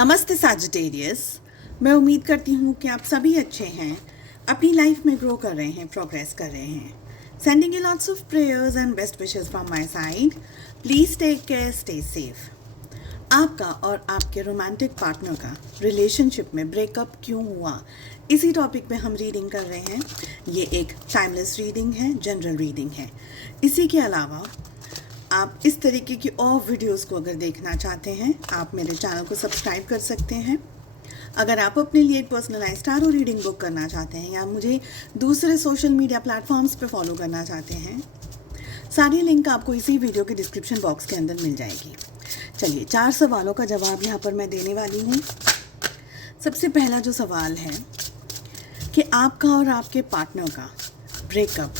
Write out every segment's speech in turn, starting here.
नमस्ते सैजिटेरियस। मैं उम्मीद करती हूँ कि आप सभी अच्छे हैं, अपनी लाइफ में ग्रो कर रहे हैं, प्रोग्रेस कर रहे हैं। Sending you lots of prayers and best wishes from my side. Please take care, stay safe. आपका और आपके रोमांटिक पार्टनर का रिलेशनशिप में ब्रेकअप क्यों हुआ, इसी टॉपिक पे हम रीडिंग कर रहे हैं। ये एक टाइमलेस रीडिंग है, जनरल रीडिंग है। इसी के अलावा आप इस तरीके की और वीडियोस को अगर देखना चाहते हैं, आप मेरे चैनल को सब्सक्राइब कर सकते हैं। अगर आप अपने लिए एक पर्सनलाइज्ड टारो रीडिंग बुक करना चाहते हैं या मुझे दूसरे सोशल मीडिया प्लेटफॉर्म्स पे फॉलो करना चाहते हैं, सारी लिंक आपको इसी वीडियो के डिस्क्रिप्शन बॉक्स के अंदर मिल जाएगी। चलिए, 4 सवालों का जवाब यहाँ पर मैं देने वाली हूँ। सबसे पहला जो सवाल है कि आपका और आपके पार्टनर का ब्रेकअप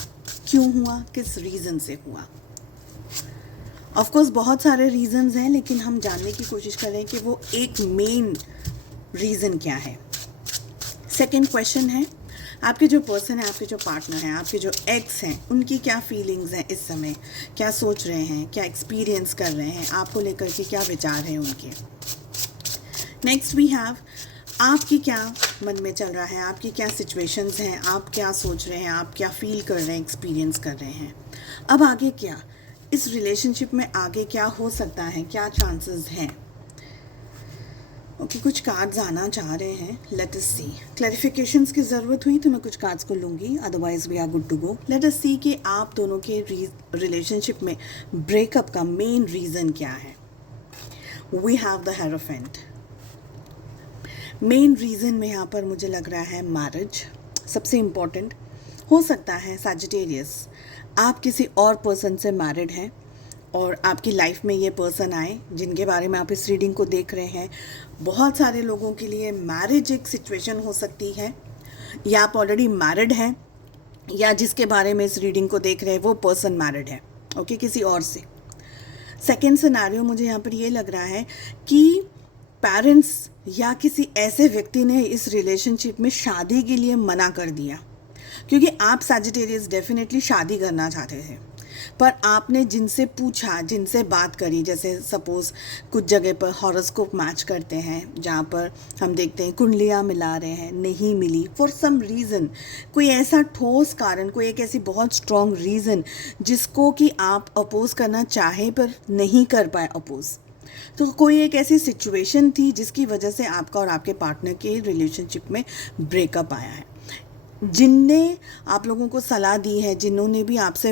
क्यों हुआ, किस रीज़न से हुआ। ऑफ कोर्स बहुत सारे रीज़न्स हैं, लेकिन हम जानने की कोशिश कर रहे हैं कि वो एक मेन रीज़न क्या है। सेकंड क्वेश्चन है, आपके जो पर्सन है, आपके जो पार्टनर हैं, आपके जो एक्स हैं, उनकी क्या फीलिंग्स हैं इस समय, क्या सोच रहे हैं, क्या एक्सपीरियंस कर रहे हैं, आपको लेकर के क्या विचार हैं उनके। नेक्स्ट वी हैव, आपकी क्या मन में चल रहा है, आपकी क्या सिचुएशंस हैं, आप क्या सोच रहे हैं, आप क्या फील कर रहे हैं, एक्सपीरियंस कर रहे हैं। अब आगे क्या, इस रिलेशनशिप में आगे क्या हो सकता है, क्या चांसेस हैं। ओके, कुछ कार्ड्स आना चाह रहे हैं, लेट अस सी। क्लैरिफिकेशंस की ज़रूरत हुई तो मैं कुछ कार्ड्स को लूँगी, otherwise we are good to go. Let us see कि आप दोनों के रिलेशनशिप में ब्रेकअप का मेन रीज़न क्या है। We have the hierophant. Main reason में यहाँ पर मुझे लग रहा है मैरिज सबसे इम्पॉर्टेंट हो सकता है। सैजिटेरियस, आप किसी और पर्सन से मैरिड हैं और आपकी लाइफ में ये पर्सन आए जिनके बारे में आप इस रीडिंग को देख रहे हैं। बहुत सारे लोगों के लिए मैरिज एक सिचुएशन हो सकती है, या आप ऑलरेडी मैरिड हैं, या जिसके बारे में इस रीडिंग को देख रहे हैं वो पर्सन मैरिड है, ओके, किसी और से। सेकेंड सिनेरियो मुझे यहाँ पर ये लग रहा है कि पेरेंट्स या किसी ऐसे व्यक्ति ने इस रिलेशनशिप में शादी के लिए मना कर दिया, क्योंकि आप सैजिटेरियस डेफिनेटली शादी करना चाहते थे, पर आपने जिनसे पूछा, जिनसे बात करी, जैसे सपोज़ कुछ जगह पर हॉरोस्कोप मैच करते हैं जहाँ पर हम देखते हैं कुंडलियाँ मिला रहे हैं, नहीं मिली फॉर सम रीज़न, कोई ऐसा ठोस कारण, कोई एक ऐसी बहुत स्ट्रॉन्ग रीज़न जिसको कि आप अपोज़ करना चाहे पर नहीं कर पाए अपोज़। तो कोई एक ऐसी सिचुएशन थी जिसकी वजह से आपका और आपके पार्टनर के रिलेशनशिप में ब्रेकअप आया है। जिनने आप लोगों को सलाह दी है, जिन्होंने भी आपसे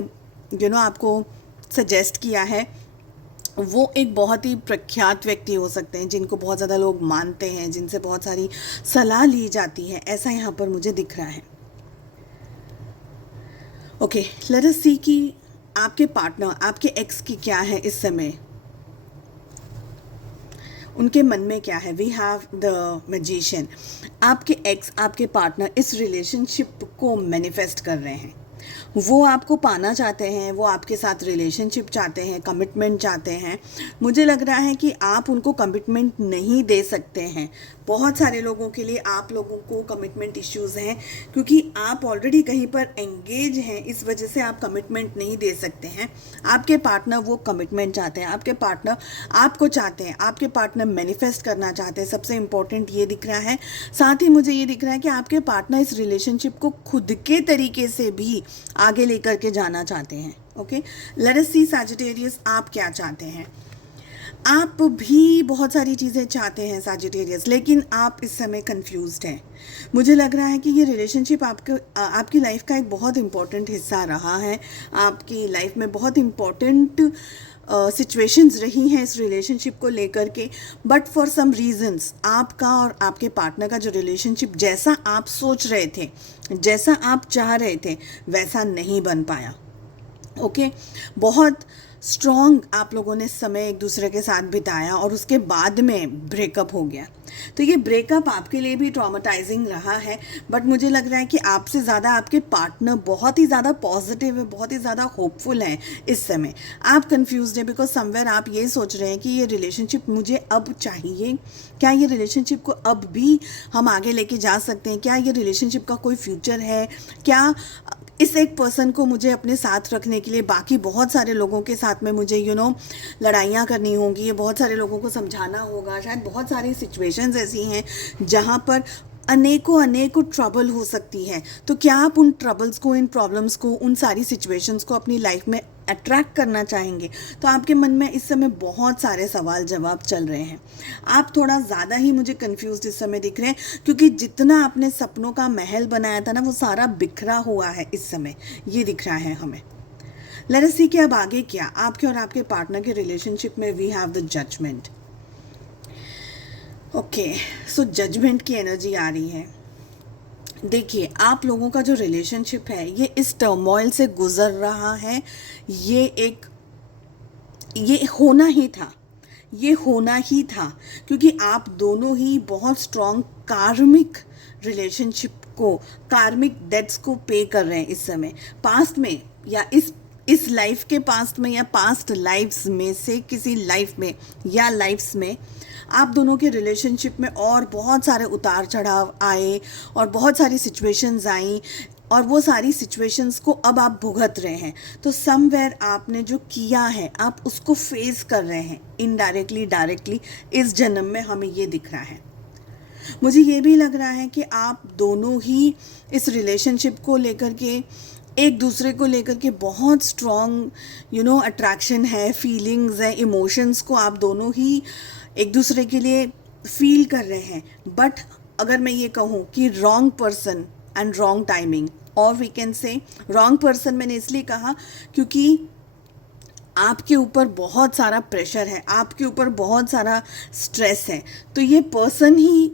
आपको सजेस्ट किया है, वो एक बहुत ही प्रख्यात व्यक्ति हो सकते हैं, जिनको बहुत ज़्यादा लोग मानते हैं, जिनसे बहुत सारी सलाह ली जाती है, ऐसा यहाँ पर मुझे दिख रहा है। ओके, लेट अस सी कि आपके पार्टनर, आपके एक्स की क्या है इस समय, उनके मन में क्या है। We have the magician. आपके एक्स, आपके पार्टनर इस रिलेशनशिप को मैनिफेस्ट कर रहे हैं, वो आपको पाना चाहते हैं, वो आपके साथ रिलेशनशिप चाहते हैं, कमिटमेंट चाहते हैं। मुझे लग रहा है कि आप उनको कमिटमेंट नहीं दे सकते हैं। बहुत सारे लोगों के लिए आप लोगों को कमिटमेंट इश्यूज़ हैं, क्योंकि आप ऑलरेडी कहीं पर एंगेज हैं, इस वजह से आप कमिटमेंट नहीं दे सकते हैं। आपके पार्टनर वो कमिटमेंट चाहते हैं, आपके पार्टनर आपको चाहते हैं, आपके पार्टनर मैनिफेस्ट करना चाहते हैं। सबसे इम्पोर्टेंट ये दिख रहा है। साथ ही मुझे ये दिख रहा है कि आपके पार्टनर इस रिलेशनशिप को खुद के तरीके से भी आगे लेकर के जाना चाहते हैं। ओके, लेट अस सी सैजिटेरियस, आप क्या चाहते हैं। आप भी बहुत सारी चीज़ें चाहते हैं सैजिटेरियस, लेकिन आप इस समय कंफ्यूज्ड हैं। मुझे लग रहा है कि ये रिलेशनशिप आपकी लाइफ का एक बहुत इम्पॉर्टेंट हिस्सा रहा है। आपकी लाइफ में बहुत इम्पॉर्टेंट सिचुएशंस रही हैं इस रिलेशनशिप को लेकर के, बट फॉर सम रीजंस आपका और आपके पार्टनर का जो रिलेशनशिप जैसा आप सोच रहे थे, जैसा आप चाह रहे थे, वैसा नहीं बन पाया। ओके, बहुत स्ट्रॉन्ग आप लोगों ने समय एक दूसरे के साथ बिताया और उसके बाद में ब्रेकअप हो गया। तो ये ब्रेकअप आपके लिए भी ट्रॉमेटाइजिंग रहा है, बट मुझे लग रहा है कि आपसे ज़्यादा आपके पार्टनर बहुत ही ज़्यादा पॉजिटिव है, बहुत ही ज़्यादा होपफुल हैं इस समय। आप कंफ्यूज्ड हैं बिकॉज समवेयर आप ये सोच रहे हैं कि ये रिलेशनशिप मुझे अब चाहिए, क्या ये रिलेशनशिप को अब भी हम आगे लेके जा सकते हैं, क्या ये रिलेशनशिप का कोई फ्यूचर है, क्या इस एक पर्सन को मुझे अपने साथ रखने के लिए बाकी बहुत सारे लोगों के साथ में मुझे लड़ाइयाँ करनी होंगी, ये बहुत सारे लोगों को समझाना होगा, शायद बहुत सारी सिचुएशंस ऐसी हैं जहाँ पर अनेकों ट्रबल हो सकती है। तो क्या आप उन ट्रबल्स को, इन प्रॉब्लम्स को, उन सारी सिचुएशंस को अपनी लाइफ में अट्रैक्ट करना चाहेंगे? तो आपके मन में इस समय बहुत सारे सवाल जवाब चल रहे हैं। आप थोड़ा ज़्यादा ही मुझे कंफ्यूज्ड इस समय दिख रहे हैं, क्योंकि जितना आपने सपनों का महल बनाया था ना, वो सारा बिखरा हुआ है इस समय, ये दिख रहा है हमें। लेट अस सी कि अब आगे क्या। आपके और आपके पार्टनर के रिलेशनशिप में we have the judgement. Okay, so judgement की एनर्जी आ रही है। देखिए, आप लोगों का जो रिलेशनशिप है ये इस टर्मोइल से गुजर रहा है। ये होना ही था, ये होना ही था, क्योंकि आप दोनों ही बहुत स्ट्रॉन्ग कार्मिक रिलेशनशिप को, कार्मिक डेट्स को पे कर रहे हैं इस समय। पास्ट में या इस लाइफ के पास्ट में या पास्ट लाइफ्स में से किसी लाइफ में या लाइफ्स में आप दोनों के रिलेशनशिप में और बहुत सारे उतार चढ़ाव आए और बहुत सारी सिचुएशंस आई, और वो सारी सिचुएशंस को अब आप भुगत रहे हैं। तो समवेयर आपने जो किया है आप उसको फेस कर रहे हैं, इनडायरेक्टली डायरेक्टली इस जन्म में हमें ये दिख रहा है। मुझे ये भी लग रहा है कि आप दोनों ही इस रिलेशनशिप को लेकर के, एक दूसरे को लेकर के बहुत स्ट्रॉन्ग अट्रैक्शन है, फीलिंग्स है, इमोशंस को आप दोनों ही एक दूसरे के लिए फील कर रहे हैं। बट अगर मैं ये कहूँ कि wrong person and wrong timing, और we can say wrong person, मैंने इसलिए कहा क्योंकि आपके ऊपर बहुत सारा प्रेशर है, आपके ऊपर बहुत सारा स्ट्रेस है। तो ये पर्सन ही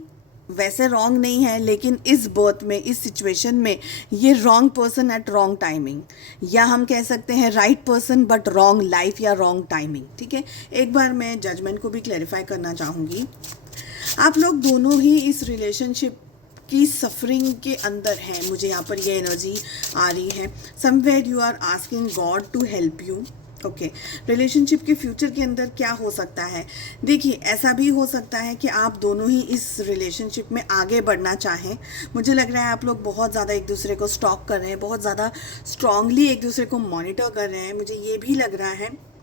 वैसे रॉन्ग नहीं है, लेकिन इस बर्थ में, इस सिचुएशन में ये wrong person at wrong timing, या हम कह सकते हैं right person but wrong life या रॉन्ग टाइमिंग। ठीक है, एक बार मैं जजमेंट को भी क्लैरिफाई करना चाहूँगी। आप लोग दोनों ही इस रिलेशनशिप की सफरिंग के अंदर हैं, मुझे यहाँ पर ये एनर्जी आ रही है। Somewhere you are asking God to help you. Okay, relationship के फ्यूचर के अंदर क्या हो सकता है? देखिए, ऐसा भी हो सकता है कि आप दोनों ही इस रिलेशनशिप में आगे बढ़ना चाहें। मुझे लग रहा है आप लोग बहुत ज़्यादा एक दूसरे को स्टॉक कर रहे हैं, बहुत ज़्यादा स्ट्रांगली एक दूसरे को मॉनिटर कर रहे हैं। मुझे ये भी लग रहा है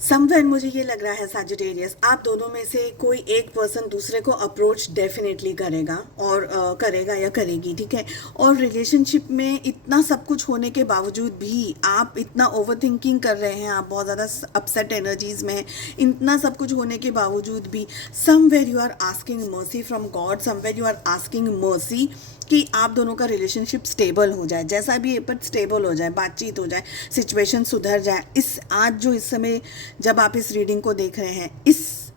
समवेयर, मुझे ये लग रहा है सैजिटेरियस, आप दोनों में से कोई एक पर्सन दूसरे को अप्रोच डेफिनेटली करेगा और करेगा या करेगी। ठीक है, और रिलेशनशिप में इतना सब कुछ होने के बावजूद भी आप इतना ओवर थिंकिंग कर रहे हैं, आप बहुत ज़्यादा अपसेट एनर्जीज में हैं। इतना सब कुछ होने के बावजूद भी somewhere you are asking mercy from God, somewhere you are asking mercy कि आप दोनों का रिलेशनशिप स्टेबल हो जाए, जैसा भी है पर स्टेबल हो जाए, बातचीत हो जाए, सिचुएशन सुधर जाए। इस समय जब आप इस रीडिंग को देख रहे हैं, इस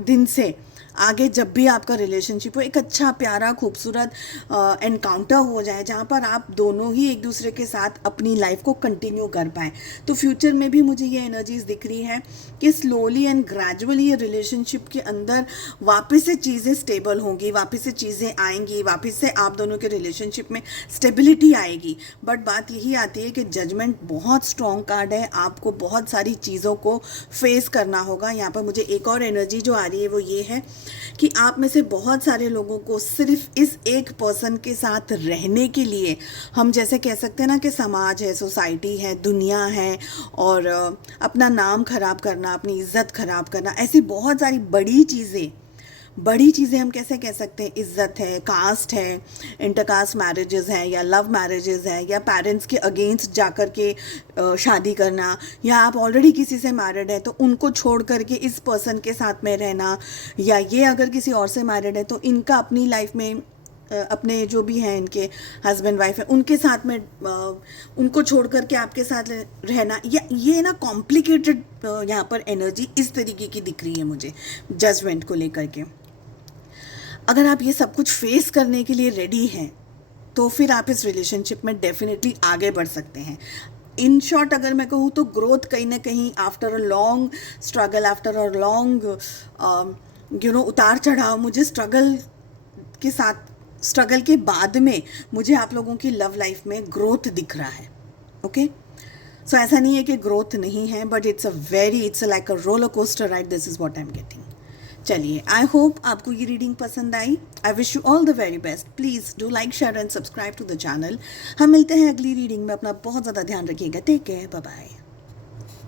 दिन से आगे जब भी आपका रिलेशनशिप हो, एक अच्छा प्यारा खूबसूरत एनकाउंटर हो जाए जहाँ पर आप दोनों ही एक दूसरे के साथ अपनी लाइफ को कंटिन्यू कर पाएँ। तो फ्यूचर में भी मुझे ये एनर्जीज दिख रही है कि स्लोली एंड ग्रेजुअली ये रिलेशनशिप के अंदर वापस से चीज़ें स्टेबल होंगी, वापस से चीज़ें आएंगी, वापस से आप दोनों के रिलेशनशिप में स्टेबिलिटी आएगी। बट बात यही आती है कि जजमेंट बहुत स्ट्रॉन्ग कार्ड है, आपको बहुत सारी चीज़ों को फेस करना होगा। यहाँ पर मुझे एक और एनर्जी जो आ रही है वो ये है कि आप में से बहुत सारे लोगों को सिर्फ इस एक पर्सन के साथ रहने के लिए, हम जैसे कह सकते हैं ना कि समाज है, सोसाइटी है, दुनिया है, और अपना नाम खराब करना, अपनी इज्जत खराब करना, ऐसी बहुत सारी बड़ी चीज़ें हम कैसे कह सकते हैं, इज्जत है, कास्ट है, इंटरकास्ट मैरिजेस हैं या लव मैरिजेस हैं, या पेरेंट्स के अगेंस्ट जाकर के शादी करना, या आप ऑलरेडी किसी से मैरिड है तो उनको छोड़ करके इस पर्सन के साथ में रहना, या ये अगर किसी और से मैरिड है तो इनका अपनी लाइफ में अपने जो भी हैं इनके हस्बैंड वाइफ है उनके साथ में उनको छोड़ करके आपके साथ रहना, या ये ना कॉम्प्लिकेटेड यहाँ पर एनर्जी इस तरीके की दिख रही है मुझे जजमेंट को लेकर के। अगर आप ये सब कुछ फेस करने के लिए रेडी हैं तो फिर आप इस रिलेशनशिप में डेफिनेटली आगे बढ़ सकते हैं। इन शॉर्ट अगर मैं कहूँ तो ग्रोथ कहीं ना कहीं after a long struggle, after a long उतार चढ़ाव, मुझे स्ट्रगल के बाद में मुझे आप लोगों की लव लाइफ में ग्रोथ दिख रहा है। ओके, सो ऐसा नहीं है कि ग्रोथ नहीं है, but it's like a roller coaster ride, this is what I am getting. चलिए, आई होप आपको ये रीडिंग पसंद आई। I wish you all the very best. Please do like, share and subscribe to the channel. हम मिलते हैं अगली reading में। अपना बहुत ज़्यादा ध्यान रखिएगा। Take care, bye bye.